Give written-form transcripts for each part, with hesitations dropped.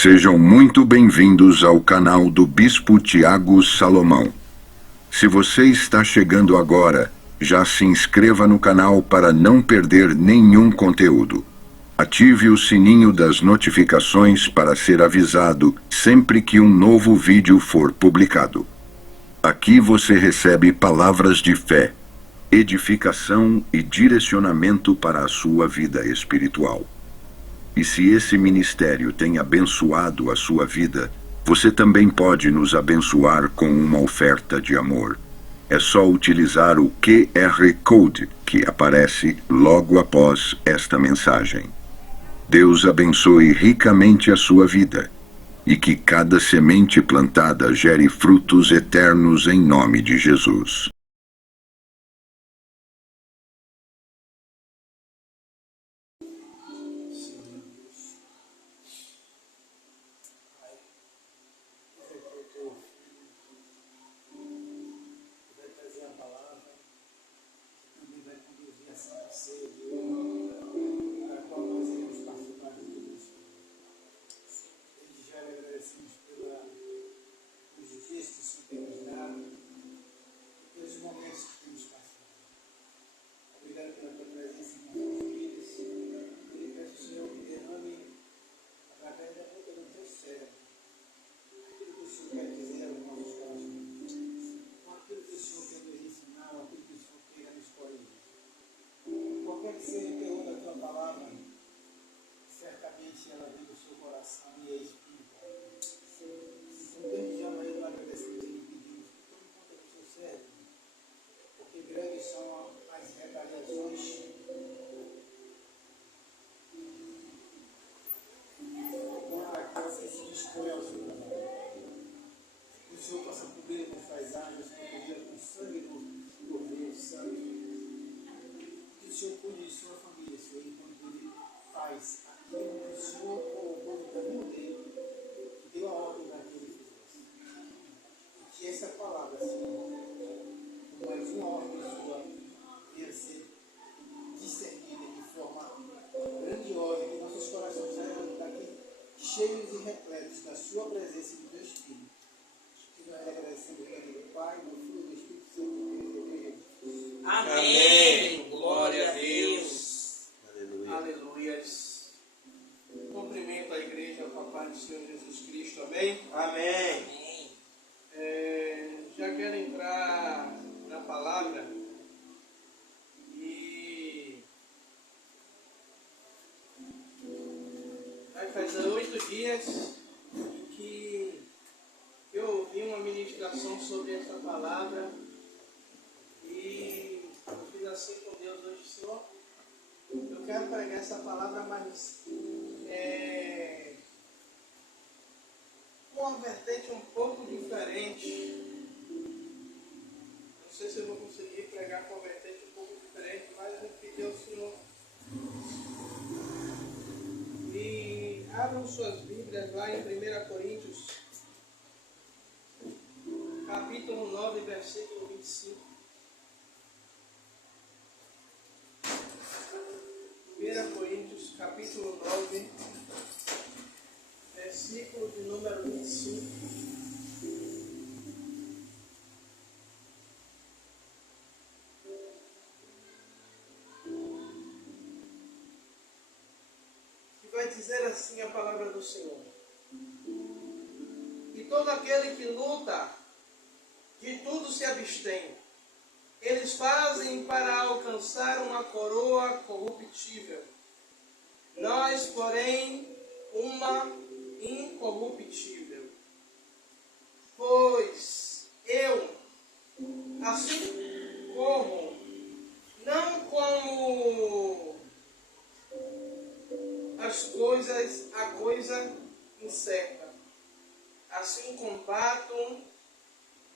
Sejam muito bem-vindos ao canal do Bispo Tiago Salomão. Se você está chegando agora, já se inscreva no canal para não perder nenhum conteúdo. Ative o sininho das notificações para ser avisado sempre que um novo vídeo for publicado. Aqui você recebe palavras de fé, edificação e direcionamento para a sua vida espiritual. E se esse ministério tem abençoado a sua vida, você também pode nos abençoar com uma oferta de amor. É só utilizar o QR Code que aparece logo após esta mensagem. Deus abençoe ricamente a sua vida e que cada semente plantada gere frutos eternos em nome de Jesus. Cheios e repletos da sua presença e do teu Espírito. Que nós agradecemos em nome do Pai, do Filho e do Espírito Santo. Amém. Glória a Deus. Aleluia. Aleluias. Cumprimento a igreja com a paz do Senhor Jesus Cristo. Amém? Amém. Já quero entrar na palavra e vai fazer 8 dias que eu ouvi uma ministração sobre essa palavra e eu fiz assim com Deus hoje, Senhor. Eu quero pregar essa palavra, mas uma vertente um pouco diferente. Não sei se eu vou conseguir pregar com uma vertente um pouco diferente, mas eu pedi ao Senhor. E abram suas Bíblias lá em 1 Coríntios, capítulo 9, versículo 25. 1 Coríntios, capítulo 9, versículo de número 25. Vai dizer assim a palavra do Senhor: e todo aquele que luta, de tudo se abstém. Eles fazem para alcançar uma coroa corruptível. Nós, porém, uma incorruptível. Pois eu, assim corro, não como a coisa incerta. Assim combato,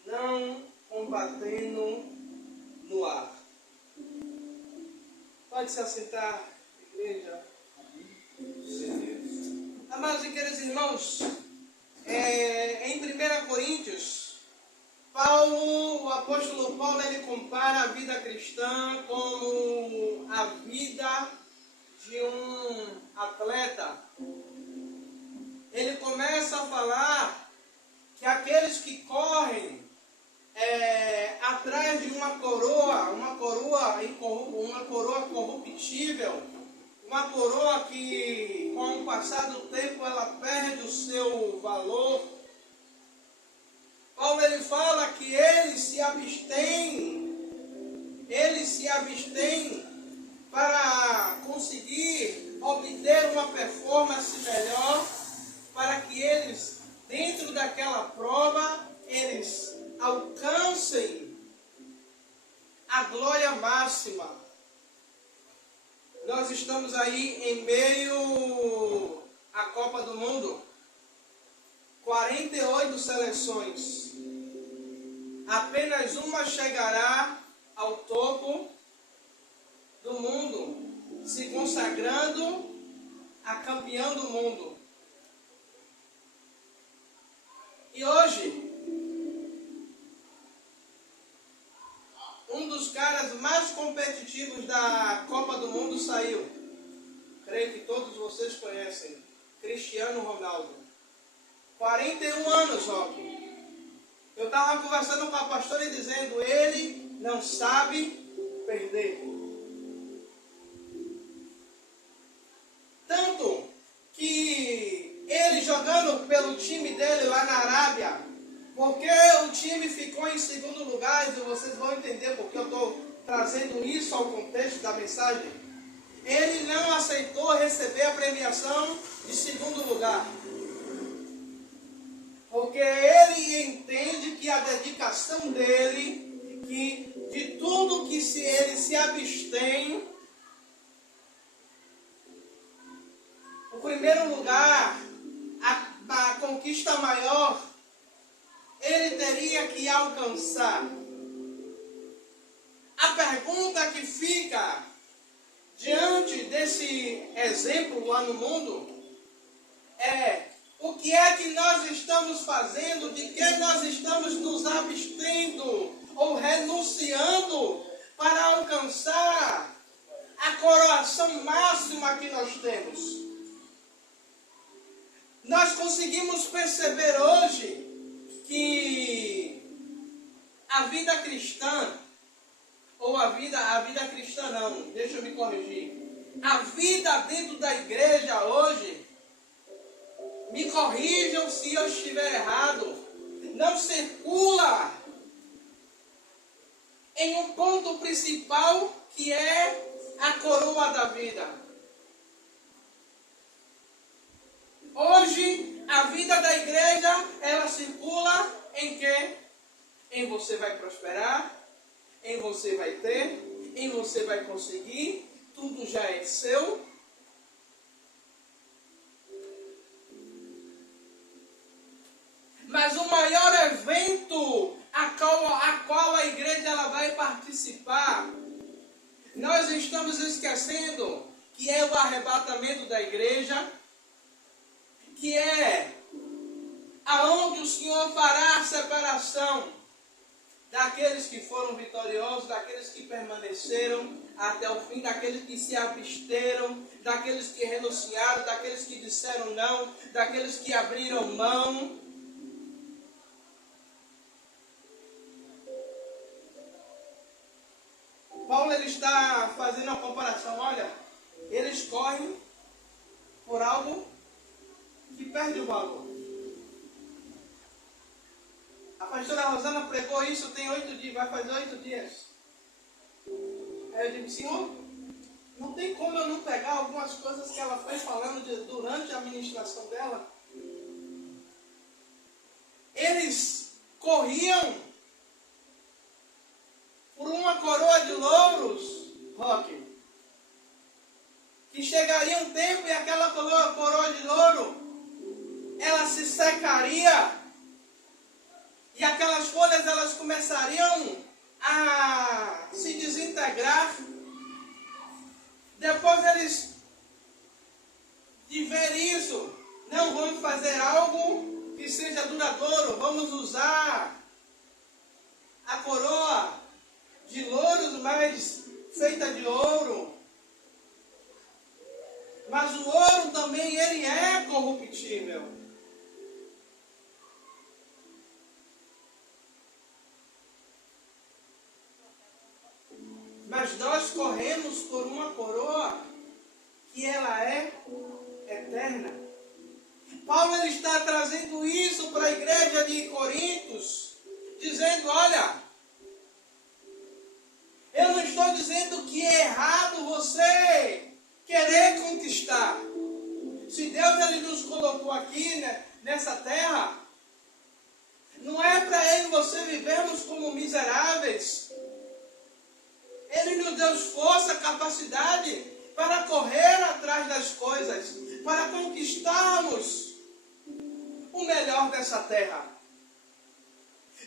não combatendo no ar. Pode se assentar, igreja. Amados e queridos irmãos, em 1 Coríntios, o apóstolo Paulo, ele compara a vida cristã como a vida de um atleta ele começa a falar que aqueles que correm atrás de uma coroa corruptível, uma coroa que com o passar do tempo ela perde o seu valor. Paulo ele fala que eles se abstêm para conseguir obter uma performance melhor, para que eles, dentro daquela prova, eles alcancem a glória máxima. Nós estamos aí em meio à Copa do Mundo, 48 seleções. Apenas uma chegará ao topo do mundo, se consagrando a campeã do mundo. E hoje, um dos caras mais competitivos da Copa do Mundo saiu. Creio que todos vocês conhecem. Cristiano Ronaldo. 41 anos, Roque. Eu estava conversando com a pastora e dizendo, ele não sabe perder. Tanto que ele jogando pelo time dele lá na Arábia, porque o time ficou em segundo lugar, e vocês vão entender porque eu estou trazendo isso ao contexto da mensagem. Ele não aceitou receber a premiação de segundo lugar. Porque ele entende que a dedicação dele, que de tudo que ele se abstém, o primeiro lugar, a conquista maior, ele teria que alcançar. A pergunta que fica diante desse exemplo lá no mundo é: o que é que nós estamos fazendo, de que nós estamos nos abstendo ou renunciando para alcançar a coroação máxima que nós temos? Nós conseguimos perceber hoje que a vida cristã, ou a vida cristã não, deixa eu me corrigir, a vida dentro da igreja hoje, me corrijam se eu estiver errado, não circula em um ponto principal que é a coroa da vida. Hoje, a vida da igreja, ela circula em quê? Em você vai prosperar, em você vai ter, em você vai conseguir, tudo já é seu. Mas o maior evento a qual a igreja ela vai participar, nós estamos esquecendo que é o arrebatamento da igreja, que é aonde o Senhor fará a separação daqueles que foram vitoriosos, daqueles que permaneceram até o fim, daqueles que se absteram, daqueles que renunciaram, daqueles que disseram não, daqueles que abriram mão. Paulo ele está fazendo uma comparação. Olha, eles correm por algo que perde o valor. A pastora Rosana pregou isso tem 8 dias, vai fazer 8 dias. Aí eu digo, Senhor, não tem como eu não pegar algumas coisas que ela foi falando durante a ministração dela. Eles corriam por uma coroa de louros, Roque, que chegaria um tempo e aquela coroa de louro, ela se secaria, e aquelas folhas elas começariam a se desintegrar. Depois eles de ver isso, não vamos fazer algo que seja duradouro, vamos usar a coroa de louros, mas feita de ouro. Mas o ouro também ele é corruptível. mas nós corremos por uma coroa que ela é eterna. Paulo ele está trazendo isso para a igreja de Coríntios, dizendo, olha, eu não estou dizendo que é errado você querer conquistar. Se Deus ele nos colocou aqui, né, nessa terra, não é para eu e você vivermos como miseráveis. Ele nos deu força, capacidade para correr atrás das coisas, para conquistarmos o melhor dessa terra.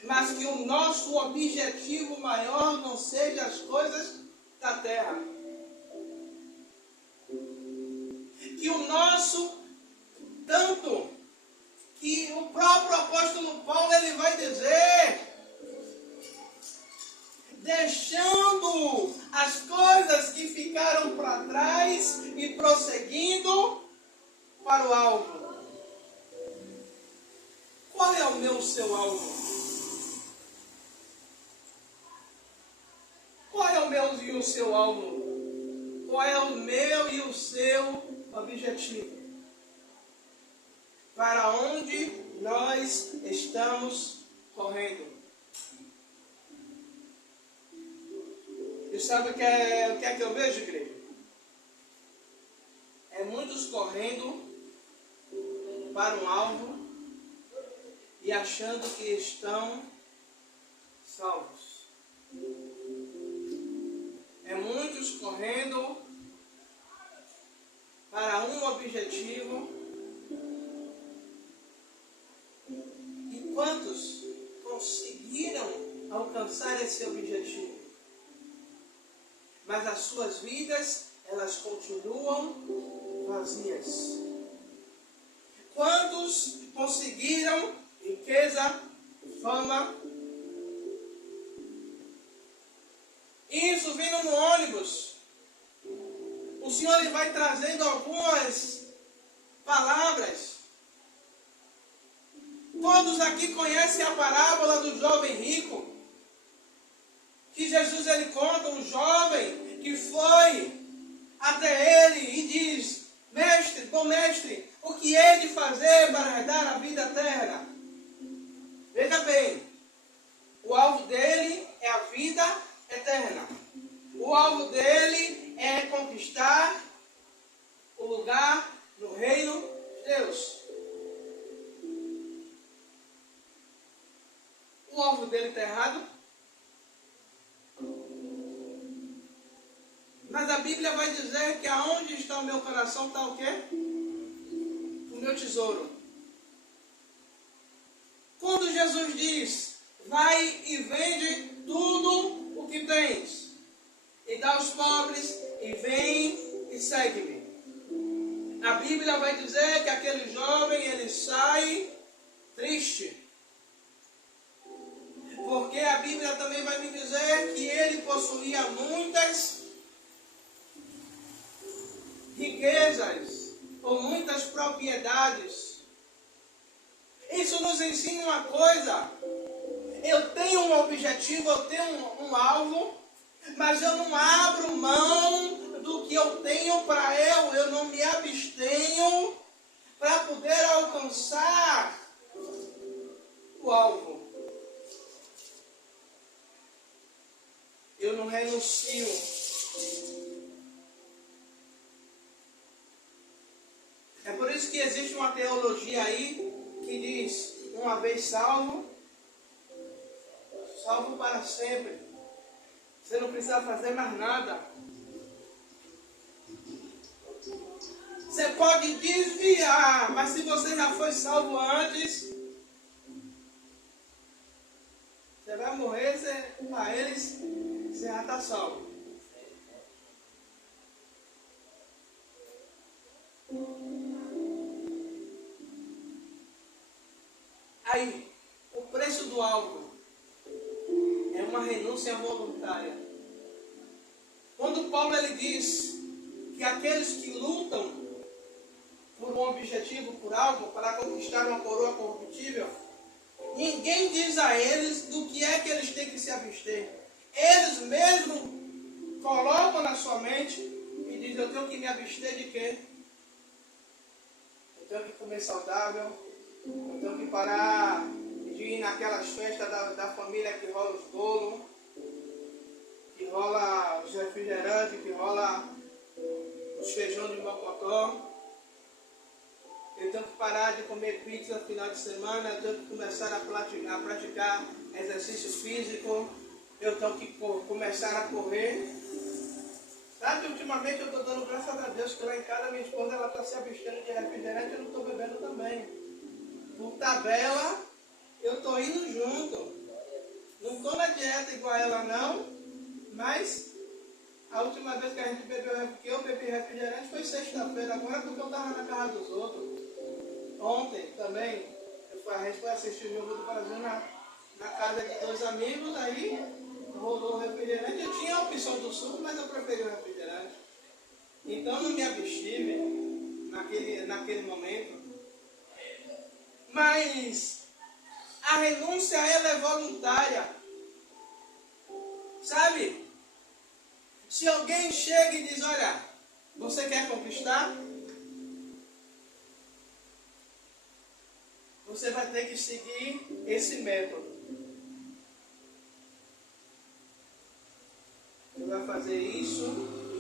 Mas que o nosso objetivo maior não seja as coisas da terra. Que o nosso, tanto que o próprio apóstolo Paulo ele vai dizer, deixando as coisas que ficaram para trás e prosseguindo para o alvo. Qual é o seu alvo? Qual é o meu e o seu alvo? Qual é o meu e o seu objetivo? Para onde nós estamos correndo? E sabe o que é que eu vejo, igreja? É muitos correndo para um alvo e achando que estão salvos. É muitos correndo para um objetivo. E quantos conseguiram alcançar esse objetivo? Mas as suas vidas, elas continuam vazias. Quantos conseguiram riqueza, fama? Isso vindo no ônibus. O Senhor ele vai trazendo algumas palavras. Todos aqui conhecem a parábola do jovem rico. Que Jesus ele conta um jovem que foi até ele e diz: mestre, bom mestre, o que hei de fazer para herdar a vida eterna? Veja bem, o alvo dele é a vida eterna. O alvo dele é conquistar o lugar no reino de Deus. O alvo dele está errado? Mas a Bíblia vai dizer que aonde está o meu coração está o quê? O meu tesouro. Quando Jesus diz, vai e vende tudo o que tens, e dá aos pobres, e vem e segue-me. A Bíblia vai dizer que aquele jovem, ele sai triste. Porque a Bíblia também vai me dizer que ele possuía muitas riquezas, ou muitas propriedades. Isso nos ensina uma coisa. Eu tenho um objetivo, eu tenho um alvo, mas eu não abro mão do que eu tenho para eu não me abstenho para poder alcançar o alvo. Eu não renuncio. É por isso que existe uma teologia aí que diz, uma vez salvo, salvo para sempre. Você não precisa fazer mais nada. Você pode desviar, mas se você já foi salvo antes, você vai morrer, para eles, você já está salvo. Aí, o preço do alvo é uma renúncia voluntária. Quando Paulo ele diz que aqueles que lutam por um objetivo, por algo, para conquistar uma coroa corruptível, ninguém diz a eles do que é que eles têm que se abster. Eles mesmos colocam na sua mente e dizem: eu tenho que me abster de quê? Eu tenho que comer saudável, eu tenho que parar de ir naquelas festas da família que rola os bolos, que rola os refrigerantes, que rola os feijão de mocotó. Eu tenho que parar de comer pizza no final de semana, eu tenho que começar a praticar exercício físico, eu tenho que começar a correr. Sabe, ultimamente eu estou dando graças a Deus que lá em casa minha esposa está se abstendo de refrigerante e eu não estou bebendo também. Por tabela, eu estou indo junto. Não estou na dieta igual a ela não, mas a última vez que a gente eu bebi refrigerante foi sexta-feira, agora porque eu estava na casa dos outros. Ontem também, a gente foi assistir o jogo do Brasil na casa de 2 amigos, aí rolou o refrigerante. Eu tinha a opção do suco, mas eu preferi o refrigerante. Então não me abstive naquele momento. Mas a renúncia ela é voluntária. Sabe? Se alguém chega e diz: olha, você quer conquistar? Você vai ter que seguir esse método. Você vai fazer isso,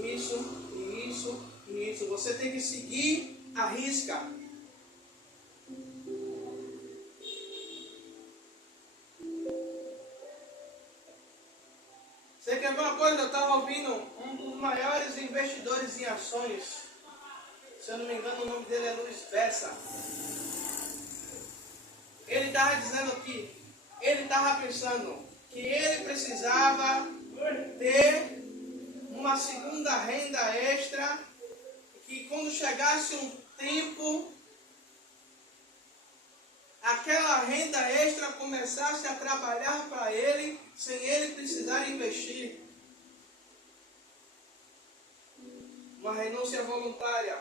isso e isso e isso. Você tem que seguir a risca. Você quer ver uma coisa? Eu estava ouvindo um dos maiores investidores em ações. Se eu não me engano, o nome dele é Luiz Bessa. Ele estava dizendo que ele estava pensando que ele precisava ter uma segunda renda extra, que quando chegasse um tempo, aquela renda extra começasse a trabalhar para ele, sem ele precisar investir. Uma renúncia voluntária.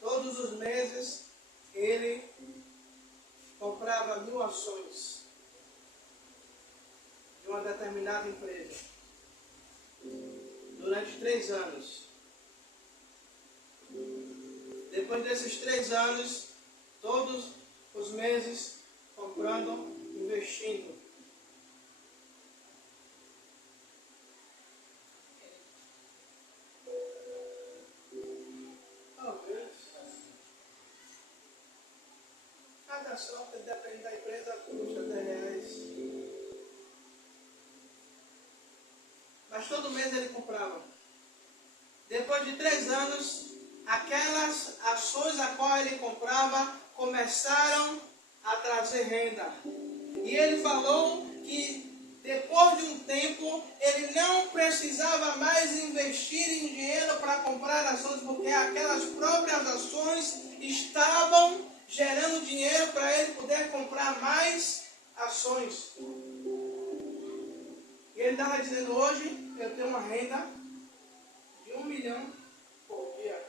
Todos os meses ele comprava 1000 ações de uma determinada empresa durante 3 anos. Depois desses 3 anos, todos os meses comprando, investindo. Talvez cada ação que depende da empresa custa R$10. Mas todo mês ele comprava. Depois de 3 anos, aquelas ações a qual ele comprava começaram a trazer renda. E ele falou que depois de um tempo ele não precisava mais investir em dinheiro para comprar ações, porque aquelas próprias ações estavam gerando dinheiro para ele poder comprar mais ações. E ele estava dizendo: hoje eu tenho uma renda de 1 milhão por dia.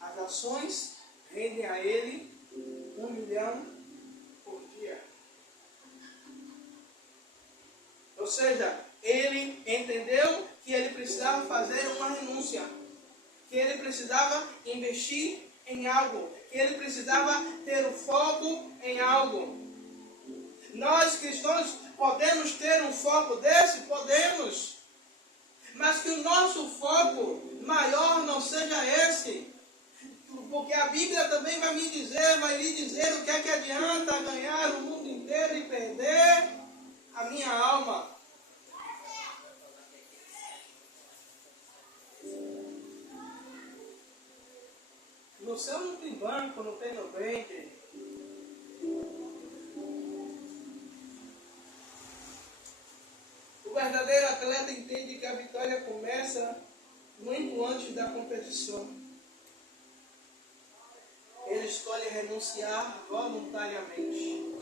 As ações rendem a ele 1 milhão por dia. Ou seja, ele entendeu que ele precisava fazer uma renúncia, que ele precisava investir em algo, que ele precisava ter o foco em algo. Nós cristãos podemos ter um foco desse? Podemos. Mas que o nosso foco maior não seja esse. Porque a Bíblia também vai lhe dizer o que é que adianta ganhar o mundo inteiro e perder a minha alma. No céu não tem banco, não tem Nubank. O verdadeiro atleta entende que a vitória começa muito antes da competição. Ele escolhe renunciar voluntariamente.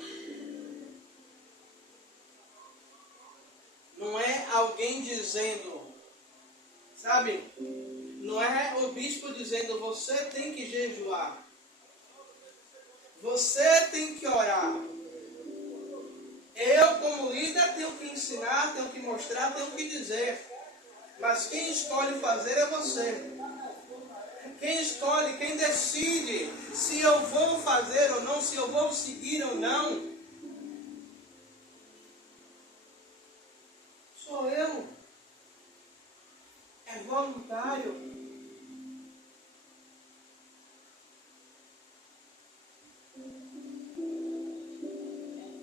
Não é alguém dizendo, sabe? Não é o bispo dizendo: você tem que jejuar, você tem que orar. Eu Eu, como líder, tenho que ensinar, tenho que mostrar, tenho que dizer. Mas quem escolhe fazer é você. Quem escolhe, quem decide se eu vou fazer ou não, se eu vou seguir ou não, sou eu. É voluntário.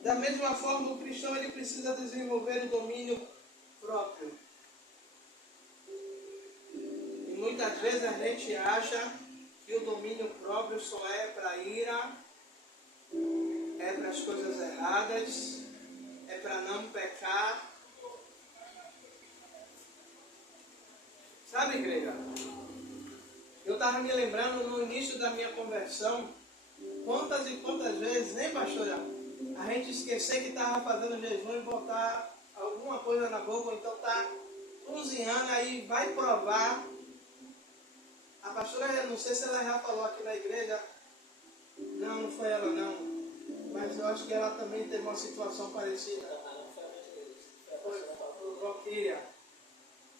Da mesma forma, o cristão ele precisa desenvolver o domínio próprio. E muitas vezes a gente acha que o domínio próprio só é para a ira, é para as coisas erradas, é para não pecar. Sabe, igreja? Eu estava me lembrando no início da minha conversão, quantas e quantas vezes, nem pastora, a gente esquecer que estava fazendo jejum e botar alguma coisa na boca, ou então está cozinhando, aí vai provar. A pastora, não sei se ela já falou aqui na igreja, não foi ela não, mas eu acho que ela também teve uma situação parecida. Foi Valquíria.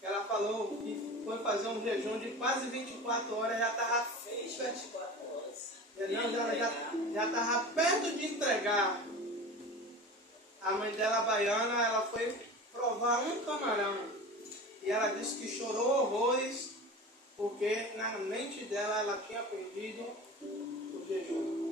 Ela falou que foi fazer um jejum de quase 24 horas, já estava... Fez 24 horas. Ela já estava perto de entregar. A mãe dela, baiana, ela foi provar um camarão. E ela disse que chorou horrores, porque na mente dela ela tinha perdido o jejum.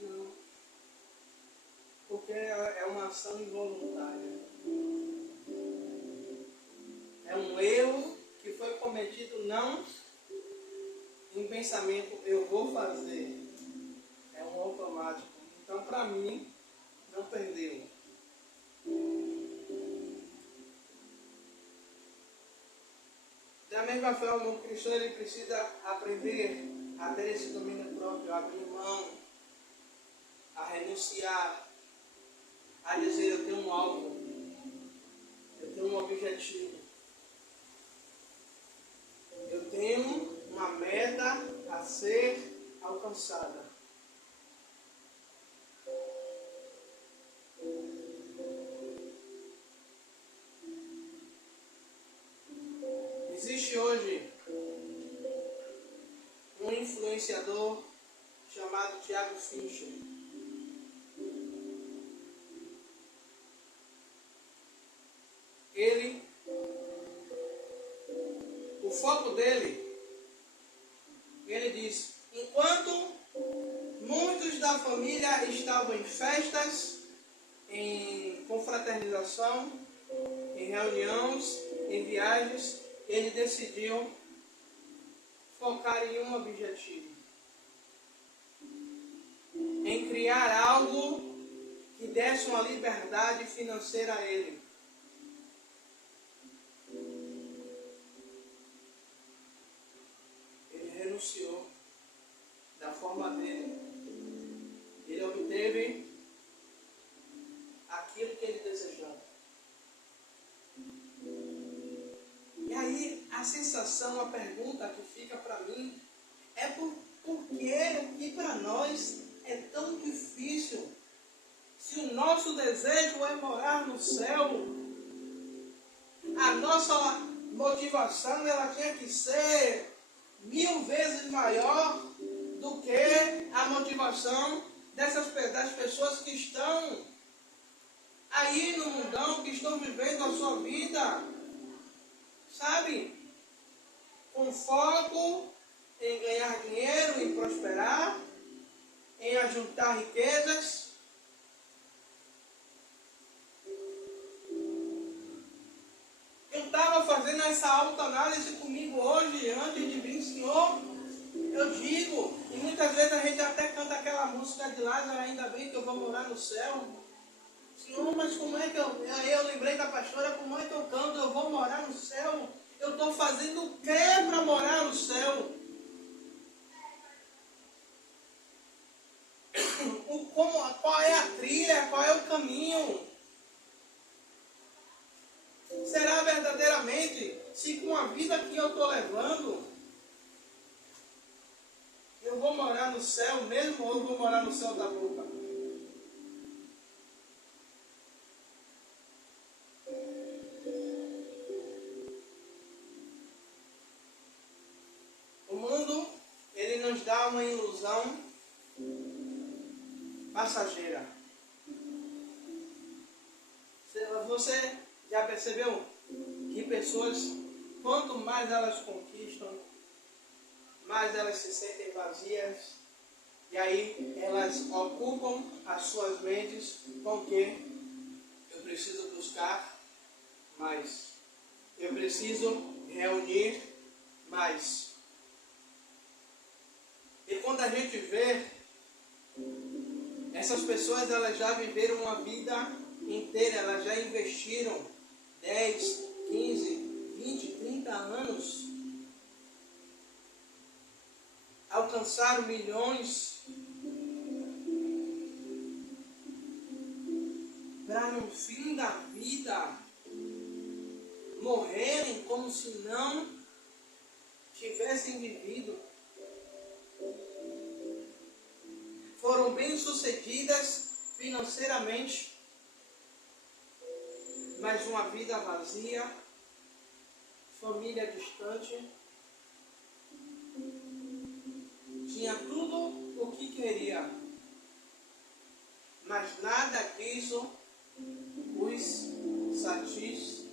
Não. Porque é uma ação involuntária. É um erro que foi cometido não em pensamento, eu vou fazer. É um automático. Então, para mim, não perdeu. Da mesma forma, o cristão ele precisa aprender a ter esse domínio próprio, a abrir mão, a renunciar, a dizer eu tenho um alvo, eu tenho um objetivo, eu tenho uma meta a ser alcançada. Existe hoje um influenciador chamado Thiago Fincher. O foco dele, ele diz, enquanto muitos da família estavam em festas, em confraternização, em reuniões, em viagens, ele decidiu focar em um objetivo. Em criar algo que desse uma liberdade financeira a ele. Ele renunciou da forma dele. Ele obteve aquilo que ele desejava. E aí a sensação, a pergunta que fica para mim é por que para nós é tão difícil? Se o nosso desejo é morar no céu, a nossa motivação ela tinha que ser 1000 vezes maior do que a motivação das pessoas que estão aí no mundão, que estão vivendo a sua vida, sabe? Com foco em ganhar dinheiro, em prosperar, em ajuntar riquezas. Eu estava fazendo essa autoanálise comigo hoje, antes de vir, Senhor. Eu digo, e muitas vezes a gente até canta aquela música de Lázaro, ainda bem que eu vou morar no céu. Senhor, mas como é que eu lembrei da pastora, como é que eu canto, eu vou morar no céu? Eu estou fazendo o que para morar no céu? Qual é a trilha, qual é o caminho? Será verdadeiramente independente se com a vida que eu estou levando, eu vou morar no céu mesmo ou eu vou morar no céu da boca. O mundo, ele nos dá uma ilusão passageira. Você já percebeu que pessoas, quanto mais elas conquistam, mais elas se sentem vazias, e aí elas ocupam as suas mentes com o quê? Eu preciso buscar mais. Eu preciso reunir mais. E quando a gente vê, essas pessoas elas já viveram uma vida inteira, elas já investiram 10, 15, 20, 30 anos, alcançaram milhões, para no fim da vida morrerem como se não tivessem vivido. Foram bem-sucedidas financeiramente, mas uma vida vazia, família distante, tinha tudo o que queria, mas nada disso os satisfazia.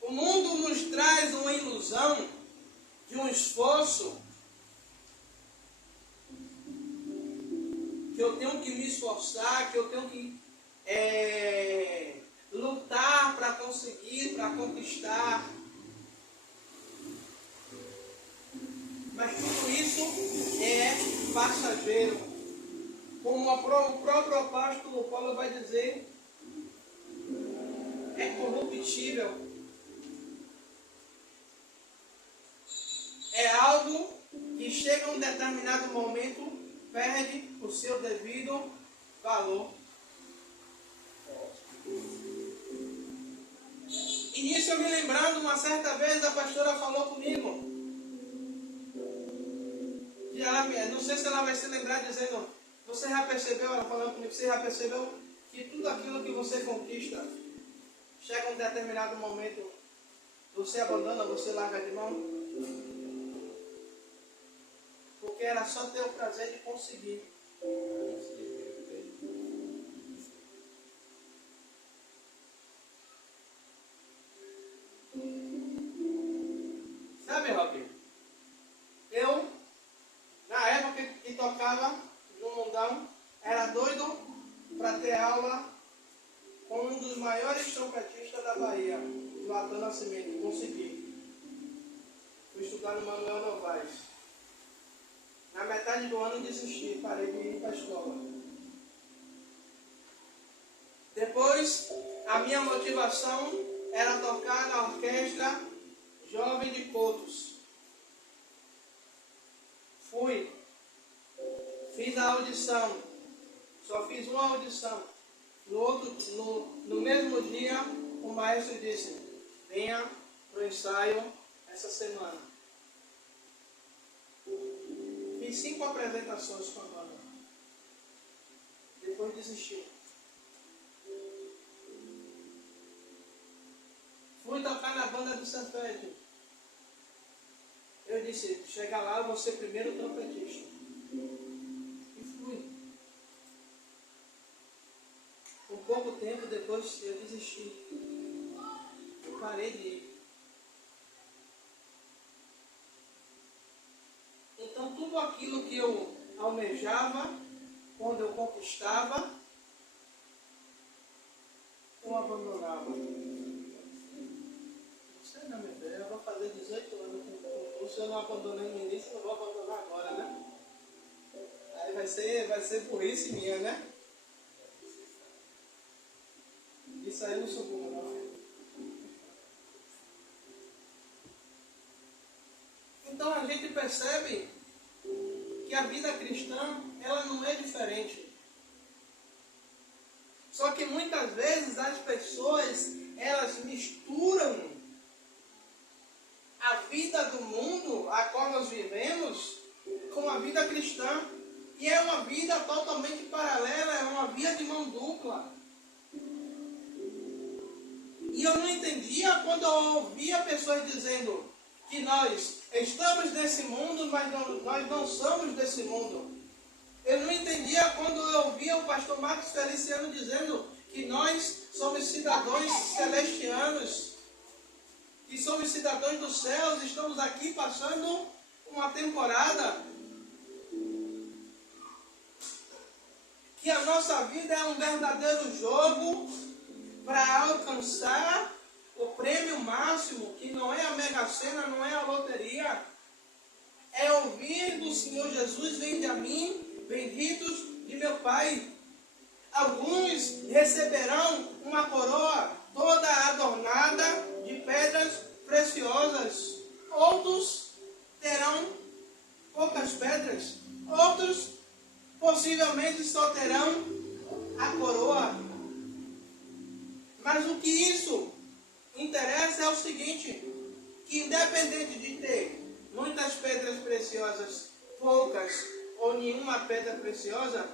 O mundo nos traz uma ilusão de um esforço que eu tenho que me esforçar, que eu tenho que lutar para conseguir, para conquistar. Mas tudo isso é passageiro. Como o próprio apóstolo Paulo vai dizer, é corruptível. É algo que chega a um determinado momento, perde o seu devido valor. E nisso eu me lembrando, uma certa vez a pastora falou comigo. E ela, não sei se ela vai se lembrar dizendo, você já percebeu, ela falando comigo, você já percebeu que tudo aquilo que você conquista, chega a um determinado momento, você abandona, você larga de mão? Porque era só ter o prazer de conseguir. Sabe, Roque? Eu, na época que tocava no mundão, era doido para ter aula com um dos maiores trompetistas da Bahia, do Adão Nascimento. Consegui. Fui estudar no Manuel Novaes. Na metade do ano desisti, parei de ir para a escola. Depois, a minha motivação era tocar na orquestra Jovem de Cotos. Fui, fiz a audição, só fiz uma audição. No mesmo dia, o maestro disse, venha para o ensaio essa semana. Fiz 5 apresentações com a banda. Depois desisti. Fui tocar na banda do Sanfete. Eu disse, chega lá, eu vou ser primeiro trompetista. E fui. Com pouco tempo depois eu desisti. Eu parei de ir. Então tudo aquilo que eu almejava, quando eu conquistava, eu abandonava. Você não me vê, eu vou fazer 18 anos com concurso, eu não abandonei no início, não vou abandonar agora, né? Aí vai ser burrice minha, né? Isso aí eu não sou burro, não. Então a gente percebe que a vida cristã, ela não é diferente. Só que muitas vezes as pessoas, elas misturam a vida do mundo a qual nós vivemos com a vida cristã. E é uma vida totalmente paralela, é uma via de mão dupla. E eu não entendia quando eu ouvia pessoas dizendo que nós estamos nesse mundo, mas nós não somos desse mundo. Eu não entendia quando eu ouvia o pastor Marcos Feliciano dizendo que nós somos cidadãos celestianos, que somos cidadãos dos céus, estamos aqui passando uma temporada, que a nossa vida é um verdadeiro jogo para alcançar o prêmio máximo, que não é a Mega Sena, não é a loteria, é ouvir do Senhor Jesus: vinde a mim, benditos de meu Pai. Alguns receberão uma coroa toda adornada de pedras preciosas, outros terão poucas pedras, outros possivelmente só terão a coroa. Mas o que isso interessa é o seguinte, que independente de ter muitas pedras preciosas, poucas ou nenhuma pedra preciosa,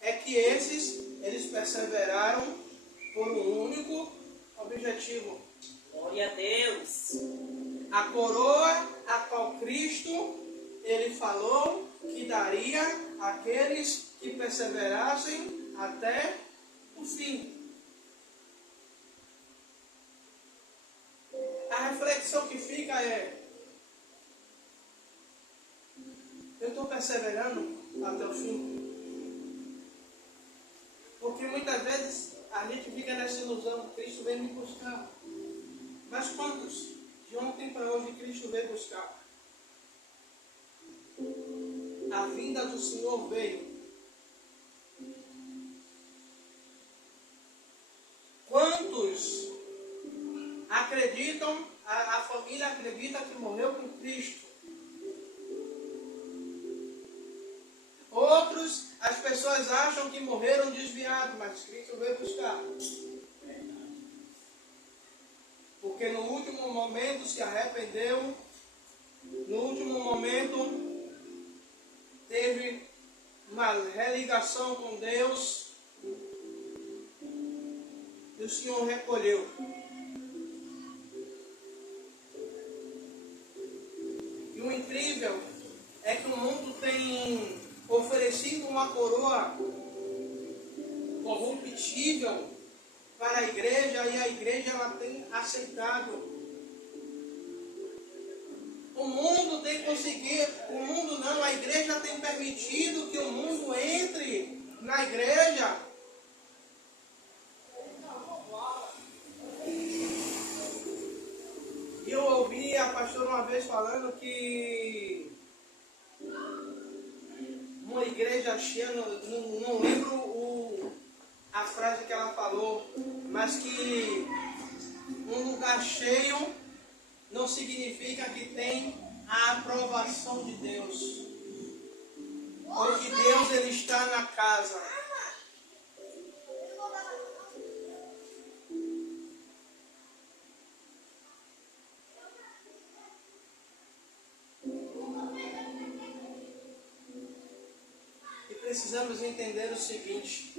é que eles perseveraram por um único objetivo. Glória a Deus. A coroa a qual Cristo, ele falou que daria àqueles que perseverassem até o fim. A reflexão que fica é: eu estou perseverando até o fim? Porque muitas vezes a gente fica nessa ilusão: Cristo veio me buscar. Mas quantos de ontem para hoje Cristo veio buscar? A vinda do Senhor veio. Quantos acreditam, a família acredita que morreu com Cristo? Outros, as pessoas acham que morreram desviados, mas Cristo veio buscar. Porque no último momento se arrependeu, no último momento teve uma religação com Deus, e o Senhor recolheu. E o incrível é que o mundo tem oferecido uma coroa corruptível para a igreja, e a igreja ela tem aceitado. O mundo tem conseguido, o mundo não, a igreja tem permitido que o mundo entre na igreja. E eu ouvi a pastora uma vez falando que uma igreja cheia, não lembro a frase que ela falou, mas que um lugar cheio não significa que tem a aprovação de Deus, ou que Deus ele está na casa. E precisamos entender o seguinte,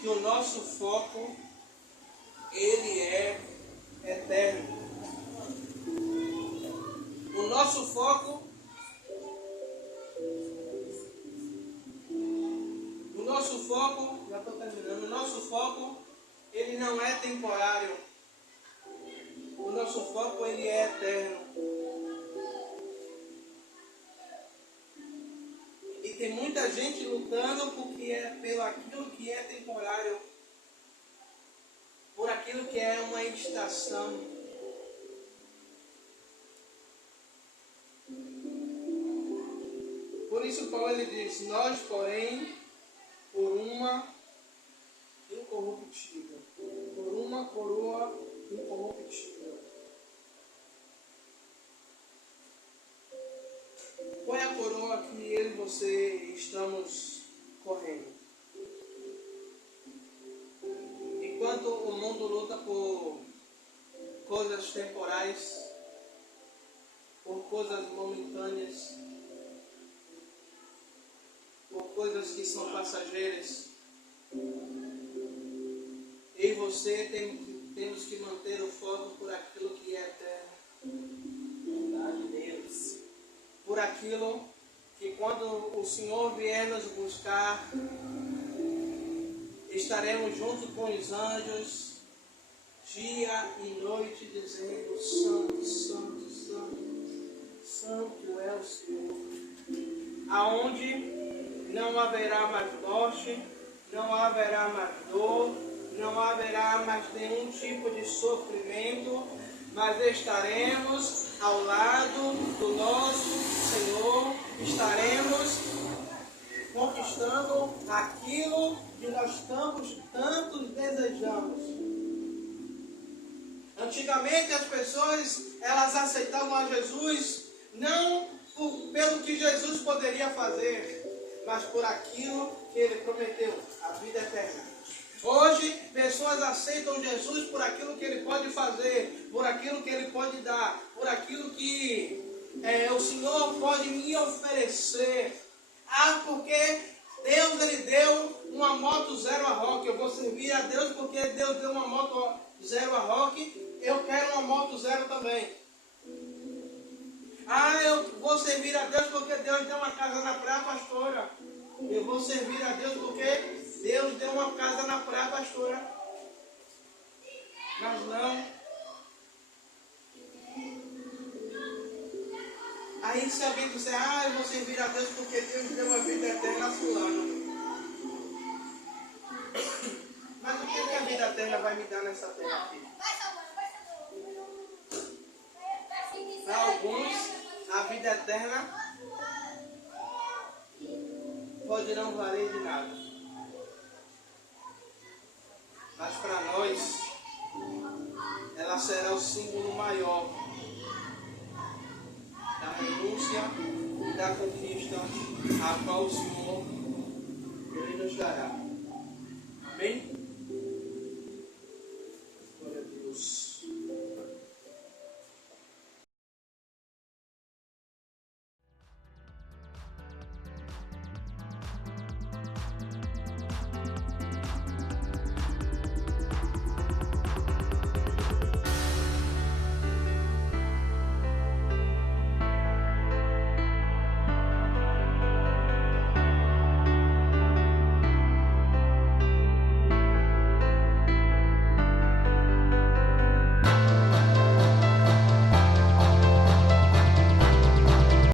que o nosso foco, ele é eterno. O nosso foco, já estou terminando, o nosso foco, ele não é temporário. O nosso foco, ele é eterno. E tem muita gente lutando pelo aquilo que é temporário, por aquilo que é uma estação. Por isso Paulo ele diz: nós, porém, por uma incorruptível, por uma coroa incorruptível. Qual é a coroa que eu e você estamos correndo? mundo luta por coisas temporais, por coisas momentâneas, por coisas que são passageiras. Eu e você temos que manter o foco por aquilo que é eterno. Verdade, Deus. Por aquilo que quando o Senhor vier nos buscar, estaremos junto com os anjos, dia e noite, dizendo: Santo, Santo, Santo, Santo é o Senhor. Aonde não haverá mais morte, não haverá mais dor, não haverá mais nenhum tipo de sofrimento, mas estaremos ao lado do nosso Senhor, estaremos conquistando aquilo que nós tanto desejamos. Antigamente as pessoas, elas aceitavam a Jesus não pelo que Jesus poderia fazer, mas por aquilo que ele prometeu, a vida eterna. Hoje, pessoas aceitam Jesus por aquilo que ele pode fazer, por aquilo que ele pode dar, por aquilo que o Senhor pode me oferecer. Porque Deus, ele deu uma moto zero a rock. Eu vou servir a Deus porque Deus deu uma moto zero a rock. Eu quero uma moto zero também. Eu vou servir a Deus porque Deus deu uma casa na praia, pastora. Eu vou servir a Deus porque Deus deu uma casa na praia, pastora. Mas não. Aí se alguém disser: eu vou servir a Deus porque Deus deu uma vida eterna a fulano. Mas o que a vida eterna vai me dar nessa terra aqui? Para alguns, a vida eterna pode não valer de nada. Mas para nós, ela será o símbolo maior da renúncia e da conquista a qual o Senhor ele nos dará. Amém?